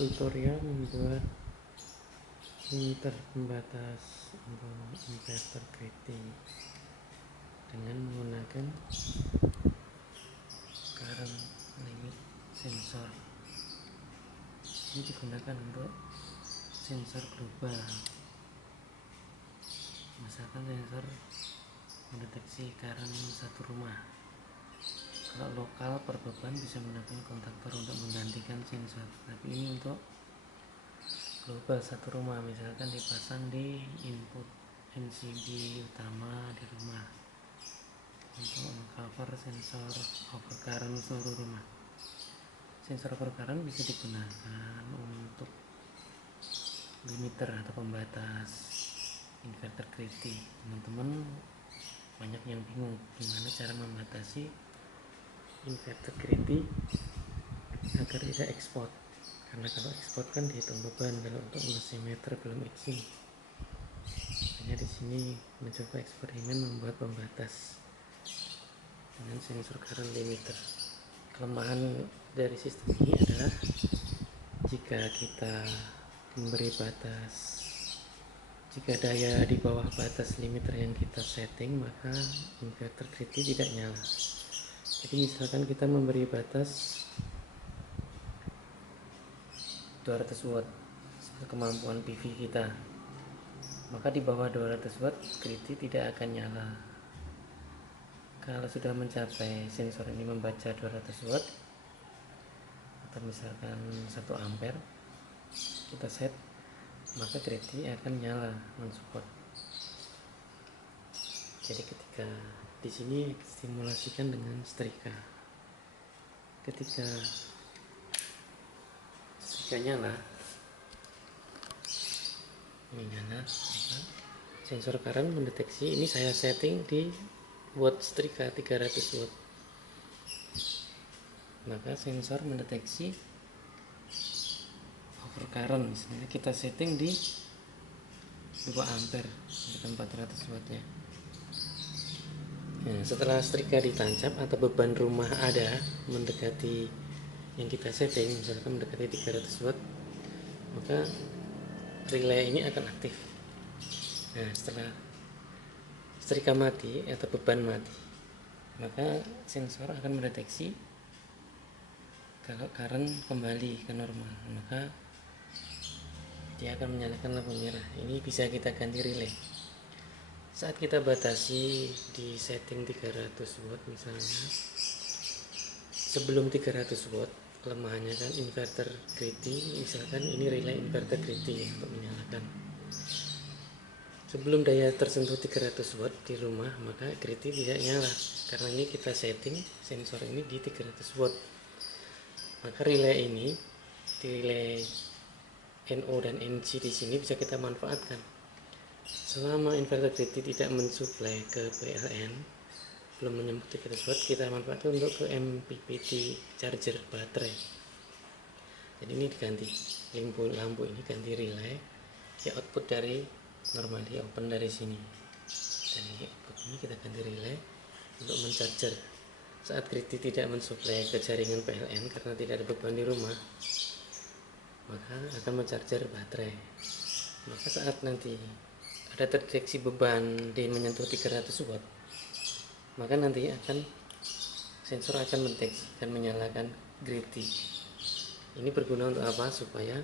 tutorial membuat limiter pembatas untuk inverter Greti dengan menggunakan current limit sensor. Ini digunakan untuk sensor global, misalkan sensor mendeteksi current satu rumah. Kalau lokal per beban bisa menggunakan kontaktor untuk menggantikan sensor, tapi ini untuk global satu rumah, misalkan dipasang di input NCB utama di rumah untuk mengcover sensor overcurrent seluruh rumah. Sensor overcurrent bisa digunakan untuk limiter atau pembatas inverter Greti. Teman-teman banyak yang bingung gimana cara membatasi inverter Greti agar tidak ekspor, karena kalau ekspor kan dihitung beban, kalau untuk multimeter belum izin. Hanya di sini mencoba eksperimen membuat pembatas dengan sensor current limiter. Kelemahan dari sistem ini adalah jika kita memberi batas, jika daya di bawah batas limiter yang kita setting, maka inverter Greti tidak nyala. Jadi misalkan kita memberi batas 200 watt kemampuan PV kita, maka di bawah 200 watt Greti tidak akan nyala. Kalau sudah mencapai sensor ini membaca 200 watt atau misalkan 1 ampere kita set, maka Greti akan nyala mensupport. Jadi ketika di sini simulasikan dengan setrika, ketika setrika nyala, ini nyala, sensor current mendeteksi. Ini saya setting di watt setrika 300 watt, maka sensor mendeteksi overcurrent. Misalnya kita setting di 2 ampere dengan 400 watt ya. Nah, setelah setrika ditancap atau beban rumah ada mendekati yang kita setting, misalkan mendekati 300 watt, maka relay ini akan aktif. Nah, setelah setrika mati atau beban mati, maka sensor akan mendeteksi kalau current kembali ke normal, maka dia akan menyalakan lampu merah. Ini bisa kita ganti relay. Saat kita batasi di setting 300 watt misalnya, sebelum 300 watt kelemahannya kan inverter Greti, misalkan ini relay inverter Greti untuk menyalakan. Sebelum daya tersentuh 300 watt di rumah, maka Greti tidak nyala karena ini kita setting sensor ini di 300 watt. Maka relay ini, di relay NO dan NC di sini bisa kita manfaatkan. Selama inverter Greti tidak mensuplai ke PLN, belum menyentuh 300 watt, kita manfaatkan untuk ke MPPT charger baterai. Jadi ini diganti lampu ini ganti relay, ya output dari normal di open dari sini, dan ini output ini kita ganti relay untuk mencharger. Saat Greti tidak mensuplai ke jaringan PLN karena tidak ada beban di rumah, maka akan mencharger baterai. Maka saat nanti ada terdeteksi beban di menyentuh 300 watt, maka nanti sensor akan mendeteksi dan menyalakan Greti. Ini berguna untuk apa? Supaya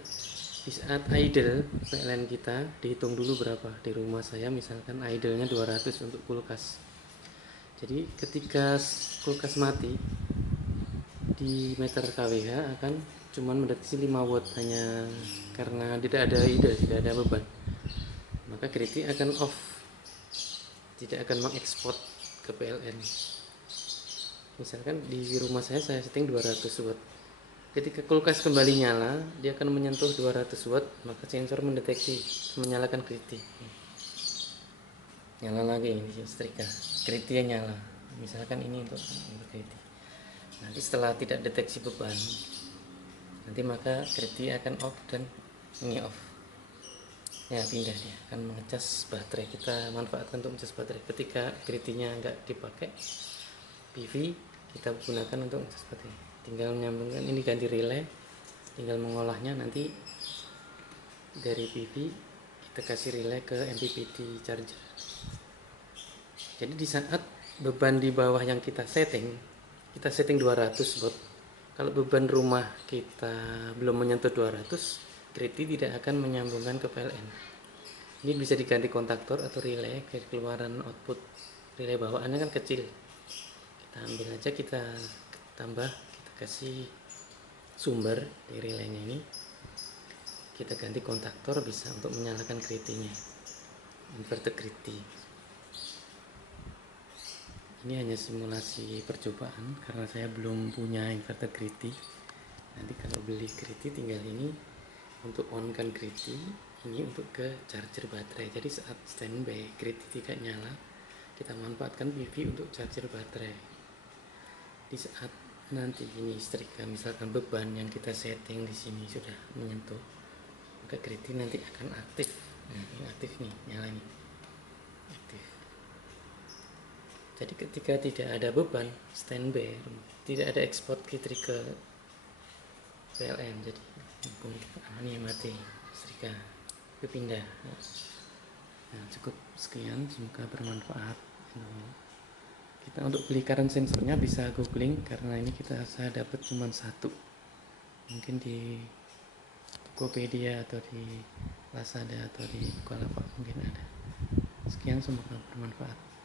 di saat idle PLN kita dihitung dulu berapa. Di rumah saya misalkan idlenya 200 untuk kulkas. Jadi ketika kulkas mati di meter kWh akan cuman mendeteksi 5 watt, hanya karena tidak ada idle, tidak ada beban. Maka Greti akan off, tidak akan mengekspor ke PLN. Misalkan di rumah saya setting 200 watt. Ketika kulkas kembali nyala, dia akan menyentuh 200 watt, maka sensor mendeteksi, menyalakan Greti. Nyala lagi ini setrika, Greti nyala. Misalkan ini untuk Greti. Nanti setelah tidak deteksi beban, nanti maka Greti akan off dan ini off. Ya, pindah, dia akan mengecas baterai. Kita manfaatkan untuk mengecas baterai. Ketika Gretinya nggak dipakai, PV kita gunakan untuk mengecas baterai. Tinggal menyambungkan ini, ganti relay tinggal mengolahnya nanti dari PV kita kasih relay ke MPPT charger. Jadi di saat beban di bawah yang kita setting 200 volt. Kalau beban rumah kita belum menyentuh 200, Kriti tidak akan menyambungkan ke PLN. Ini bisa diganti kontaktor atau relay ke keluaran output. Relay bawaannya kan kecil, kita ambil aja, kita tambah, kita kasih sumber di relaynya ini, kita ganti kontaktor, bisa untuk menyalakan Kritinya, inverter Kriti. Ini hanya simulasi percobaan karena saya belum punya inverter Kriti. Nanti kalau beli Kriti tinggal ini untuk on kan Kriti, ini untuk ke charger baterai. Jadi saat standby Kriti tidak nyala, kita manfaatkan PV untuk charger baterai. Di saat nanti ini setrika, misalkan beban yang kita setting di sini sudah menyentuh, maka Kriti nanti akan aktif. Nah, ini aktif nih, nyala nih, aktif. Jadi ketika tidak ada beban standby, tidak ada ekspor Kriti ke PLN, jadi ini mati, setrika berpindah. Nah, cukup sekian, semoga bermanfaat. Kita untuk beli current sensornya bisa googling, karena ini saya dapat cuma satu, mungkin di Tokopedia atau di Lazada atau di Bukalapak mungkin ada. Sekian, semoga bermanfaat.